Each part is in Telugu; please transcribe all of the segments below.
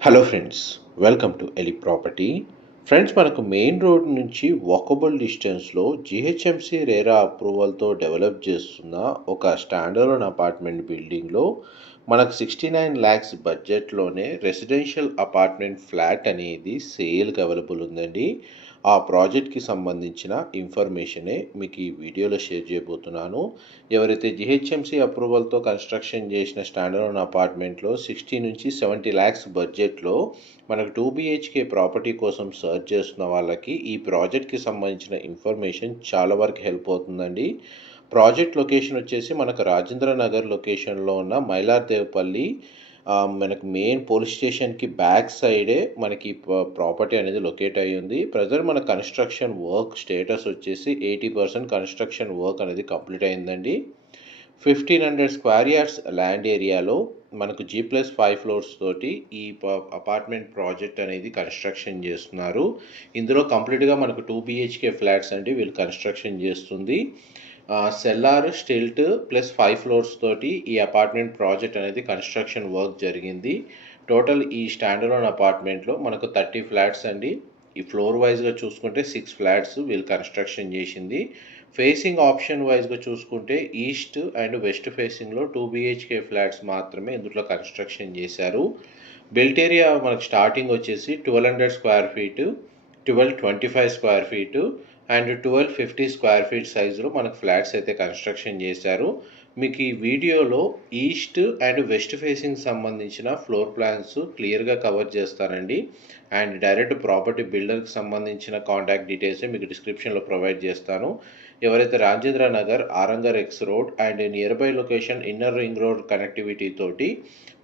హలో ఫ్రెండ్స్ వెల్కమ్ టు ఎలి ప్రాపర్టీ ఫ్రెండ్స్ మనకు మెయిన్ రోడ్ నుంచి వాకబుల్ డిస్టెన్స్లో జిహెచ్ఎంసి రేరా అప్రూవల్తో డెవలప్ చేస్తున్న ఒక స్టాండర్డ్ అపార్ట్మెంట్ బిల్డింగ్లో మనకు సిక్స్టీ నైన్ ల్యాక్స్ బడ్జెట్లోనే రెసిడెన్షియల్ అపార్ట్మెంట్ ఫ్లాట్ అనేది సేల్కి అవైలబుల్ ఉందండి. ఆ ప్రాజెక్ట్కి సంబంధించిన ఇన్ఫర్మేషనే మీకు ఈ వీడియోలో షేర్ చేయబోతున్నాను. ఎవరైతే జిహెచ్ఎంసీ అప్రూవల్తో కన్స్ట్రక్షన్ చేసిన స్టాండర్డ్ అపార్ట్మెంట్లో సిక్స్టీ నుంచి సెవెంటీ ల్యాక్స్ బడ్జెట్లో మనకు టూ బిహెచ్కే ప్రాపర్టీ కోసం సర్చ్ చేస్తున్న వాళ్ళకి ఈ ప్రాజెక్ట్కి సంబంధించిన ఇన్ఫర్మేషన్ చాలా వరకు హెల్ప్ అవుతుందండి. ప్రాజెక్ట్ లొకేషన్ వచ్చేసి మనకు రాజేంద్ర నగర్ లొకేషన్లో ఉన్న మైలార్దేవపల్లి మనకు మెయిన్ పోలీస్ స్టేషన్కి బ్యాక్ సైడే మనకి ప్రాపర్టీ అనేది లొకేట్ అయ్యి ఉంది. ప్రజెంట్ మన కన్స్ట్రక్షన్ వర్క్ స్టేటస్ వచ్చేసి ఎయిటీ పర్సెంట్ కన్స్ట్రక్షన్ వర్క్ అనేది కంప్లీట్ అయిందండి. Fifteen hundred square yards land ఏరియాలో మనకు జీ ప్లస్ ఫైవ్ ఫ్లోర్స్ తోటి ఈ అపార్ట్మెంట్ ప్రాజెక్ట్ అనేది కన్స్ట్రక్షన్ చేస్తున్నారు. ఇందులో కంప్లీట్గా మనకు టూ బిహెచ్కే ఫ్లాట్స్ అండి వీళ్ళు కన్స్ట్రక్షన్ చేస్తుంది. Cellar stilt plus five floors తోటి ఈ అపార్ట్మెంట్ ప్రాజెక్ట్ అనేది కన్స్ట్రక్షన్ వర్క్ జరిగింది. టోటల్ ఈ స్టాండర్లోన్ అపార్ట్మెంట్లో మనకు థర్టీ ఫ్లాట్స్ అండి. ఈ ఫ్లోర్ వైజ్గా చూసుకుంటే సిక్స్ ఫ్లాట్స్ వీళ్ళు కన్స్ట్రక్షన్ చేసింది. ఫేసింగ్ ఆప్షన్ వైజ్గా చూసుకుంటే ఈస్ట్ అండ్ వెస్ట్ ఫేసింగ్లో టూ బిహెచ్కే ఫ్లాట్స్ మాత్రమే ఇందులో కన్స్ట్రక్షన్ చేశారు. బిల్ట్ ఏరియా మనకు స్టార్టింగ్ వచ్చేసి twelve hundred square feet twelve twenty five square feet and twelve fifty square feet సైజులో మనకు ఫ్లాట్స్ అయితే కన్స్ట్రక్షన్ చేశారు. మీకు ఈ వీడియోలో ఈస్ట్ అండ్ వెస్ట్ ఫేసింగ్ సంబంధించిన ఫ్లోర్ ప్లాన్స్ క్లియర్గా కవర్ చేస్తానండి. అండ్ డైరెక్ట్ ప్రాపర్టీ బిల్డర్కి సంబంధించిన కాంటాక్ట్ డీటెయిల్స్ మీకు డిస్క్రిప్షన్లో ప్రొవైడ్ చేస్తాను. ఎవరైతే Rajendra Nagar Aramghar X road and nearby location inner ring road connectivity తోటి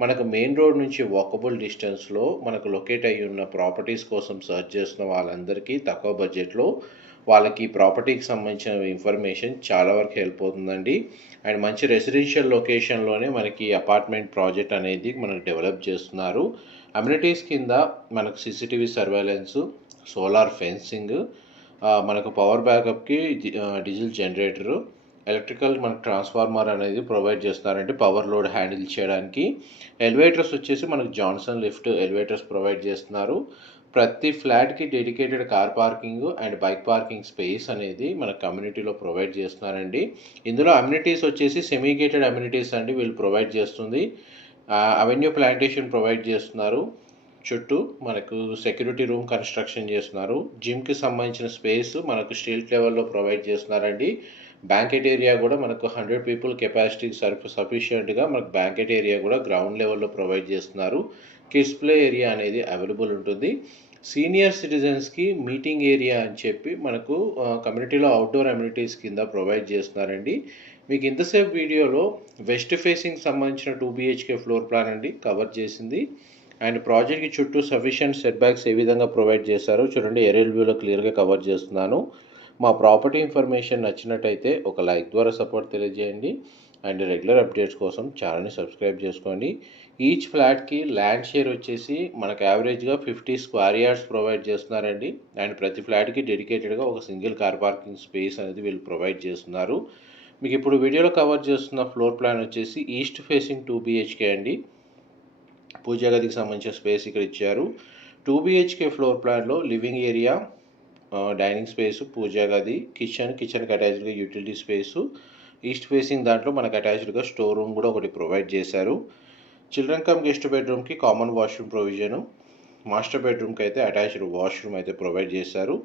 మనకు మెయిన్ రోడ్ నుంచి వాకబుల్ డిస్టెన్స్లో మనకు లొకేట్ అయ్యి ఉన్న ప్రాపర్టీస్ కోసం సర్చ్ చేస్తున్న వాళ్ళందరికీ తక్కువ బడ్జెట్లో వాళ్ళకి ప్రాపర్టీకి సంబంధించిన ఇన్ఫర్మేషన్ చాలా వరకు హెల్ప్ అవుతుందండి. అండ్ మంచి రెసిడెన్షియల్ లొకేషన్లోనే మనకి అపార్ట్మెంట్ ప్రాజెక్ట్ అనేది మనకు డెవలప్ చేస్తున్నారు. అమ్యూనిటీస్ కింద మనకు సీసీటీవీ సర్వేలెన్స్ సోలార్ ఫెన్సింగ్ మనకు పవర్ బ్యాకప్కి డీజిల్ జనరేటరు ఎలక్ట్రికల్ మనకు ట్రాన్స్ఫార్మర్ అనేది ప్రొవైడ్ చేస్తున్నారంటే పవర్ లోడ్ హ్యాండిల్ చేయడానికి. ఎలివేటర్స్ వచ్చేసి మనకు జాన్సన్ లిఫ్ట్ ఎలివేటర్స్ ప్రొవైడ్ చేస్తున్నారు. ప్రతి ఫ్లాట్కి dedicated car parking and bike parking space అనేది మన కమ్యూనిటీలో ప్రొవైడ్ చేస్తున్నారండి. ఇందులో అమ్యూనిటీస్ వచ్చేసి సెమీగేటెడ్ అమ్యూనిటీస్ అండి వీళ్ళు ప్రొవైడ్ చేస్తుంది. అవెన్యూ ప్లాంటేషన్ ప్రొవైడ్ చేస్తున్నారు. చుట్టూ మనకు సెక్యూరిటీ రూమ్ కన్స్ట్రక్షన్ చేస్తున్నారు. జిమ్కి సంబంధించిన స్పేస్ మనకు స్టేట్ లెవెల్లో ప్రొవైడ్ చేస్తున్నారండి. బ్యాంకెట్ ఏరియా కూడా మనకు హండ్రెడ్ పీపుల్ కెపాసిటీకి సరిపో సఫిషియెంట్గా మనకు బ్యాంకెట్ ఏరియా కూడా గ్రౌండ్ లెవెల్లో ప్రొవైడ్ చేస్తున్నారు. కిడ్స్ ప్లే ఏరియా అనేది అవైలబుల్ ఉంటుంది. సీనియర్ సిటిజన్స్కి మీటింగ్ ఏరియా అని చెప్పి మనకు కమ్యూనిటీలో అవుట్డోర్ అమ్యూనిటీస్ కింద ప్రొవైడ్ చేస్తున్నారండి. మీకు ఇంతసేపు వీడియోలో వెస్ట్ ఫేసింగ్ సంబంధించిన టూ బిహెచ్కే ఫ్లోర్ ప్లాన్ అండి కవర్ చేసింది. అండ్ ప్రాజెక్ట్కి చుట్టూ సఫిషియంట్ సెట్ బ్యాక్స్ ఏ విధంగా ప్రొవైడ్ చేశారో చూడండి ఏరియల్ వ్యూలో క్లియర్గా కవర్ చేస్తున్నాను. మా ప్రాపర్టీ ఇన్ఫర్మేషన్ నచ్చినట్టయితే ఒక లైక్ ద్వారా సపోర్ట్ తెలియజేయండి. అండ్ రెగ్యులర్ అప్డేట్స్ కోసం ఛానల్ని సబ్స్క్రైబ్ చేసుకోండి. ఈచ్ ఫ్లాట్కి ల్యాండ్ షేర్ వచ్చేసి మనకు యావరేజ్గా ఫిఫ్టీ స్క్వేర్ యార్డ్స్ ప్రొవైడ్ చేస్తున్నారండి. అండ్ ప్రతి ఫ్లాట్కి డెడికేటెడ్గా ఒక సింగిల్ కార్ పార్కింగ్ స్పేస్ అనేది వీళ్ళు ప్రొవైడ్ చేస్తున్నారు. మీకు ఇప్పుడు వీడియోలో కవర్ చేస్తున్న ఫ్లోర్ ప్లాన్ వచ్చేసి ఈస్ట్ ఫేసింగ్ టూ బిహెచ్కే అండి. పూజా గదికి సంబంధించిన స్పేస్ ఇక్కడ ఇచ్చారు. టూ బిహెచ్కే ఫ్లోర్ ప్లాన్లో లివింగ్ ఏరియా డైనింగ్ స్పేస్ పూజా గది కిచెన్ కిచెన్కి అటాచ్డ్గా యూటిలిటీ స్పేసు ఈస్ట్ ఫేసింగ్ దాంట్లో మనకు అటాచ్డ్గా స్టోర్ రూమ్ కూడా ఒకటి ప్రొవైడ్ చేశారు. చిల్డ్రన్ కమ్ గెస్ట్ బెడ్రూమ్కి కామన్ వాష్రూమ్ ప్రొవిజను మాస్టర్ బెడ్రూమ్కి అయితే అటాచ్డ్ వాష్రూమ్ అయితే ప్రొవైడ్ చేశారు.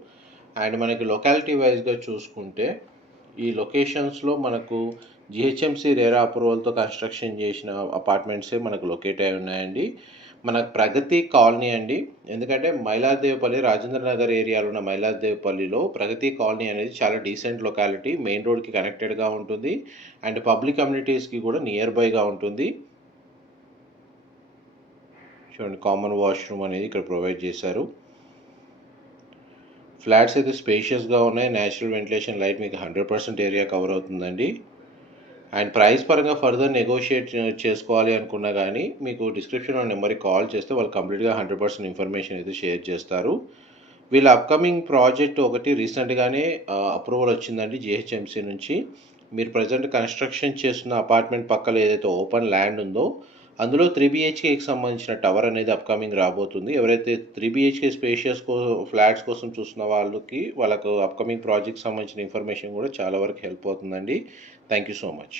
అండ్ మనకి లొకాలిటీ వైజ్గా చూసుకుంటే ఈ లొకేషన్స్లో మనకు జిహెచ్ఎంసి రేరా అప్రూవల్తో కన్స్ట్రక్షన్ చేసిన అపార్ట్మెంట్సే మనకు లొకేట్ అయి ఉన్నాయండి. మనకు ప్రగతి కాలనీ అండి. ఎందుకంటే మైలాదేవపల్లి రాజేంద్ర నగర్ ఏరియాలో ఉన్న మైలాదేవపల్లిలో ప్రగతి కాలనీ అనేది చాలా డీసెంట్ లొకాలిటీ మెయిన్ రోడ్కి కనెక్టెడ్గా ఉంటుంది. అండ్ పబ్లిక్ కమ్యూనిటీస్కి కూడా నియర్ బైగా ఉంటుంది. చూడండి కామన్ వాష్రూమ్ అనేది ఇక్కడ ప్రొవైడ్ చేశారు. ఫ్లాట్స్ అయితే స్పేషియస్గా ఉన్నాయి. నేచురల్ వెంటిలేషన్ లైట్ మీకు హండ్రెడ్ పర్సెంట్ ఏరియా కవర్ అవుతుందండి. అండ్ ప్రైస్ పరంగా ఫర్దర్ నెగోషియేట్ చేసుకోవాలి అనుకున్నా కానీ మీకు డిస్క్రిప్షన్లో నెంబర్కి కాల్ చేస్తే వాళ్ళు కంప్లీట్గా హండ్రెడ్ పర్సెంట్ ఇన్ఫర్మేషన్ అయితే షేర్ చేస్తారు. వీళ్ళ అప్కమింగ్ ప్రాజెక్ట్ ఒకటి రీసెంట్గానే అప్రూవల్ వచ్చిందండి జిహెచ్ఎంసీ నుంచి. మీరు ప్రజెంట్ కన్స్ట్రక్షన్ చేస్తున్న అపార్ట్మెంట్ పక్కన ఏదైతే ఓపెన్ ల్యాండ్ ఉందో అందులో త్రీ బీహెచ్కేకి సంబంధించిన టవర్ అనేది అప్కమింగ్ రాబోతుంది. ఎవరైతే త్రీ బీహెచ్కే స్పేషియస్ కో ఫ్లాట్స్ కోసం చూస్తున్న వాళ్ళకి వాళ్ళకు అప్కమింగ్ ప్రాజెక్ట్ సంబంధించిన ఇన్ఫర్మేషన్ కూడా చాలా వరకు హెల్ప్ అవుతుందండి. Thank you so much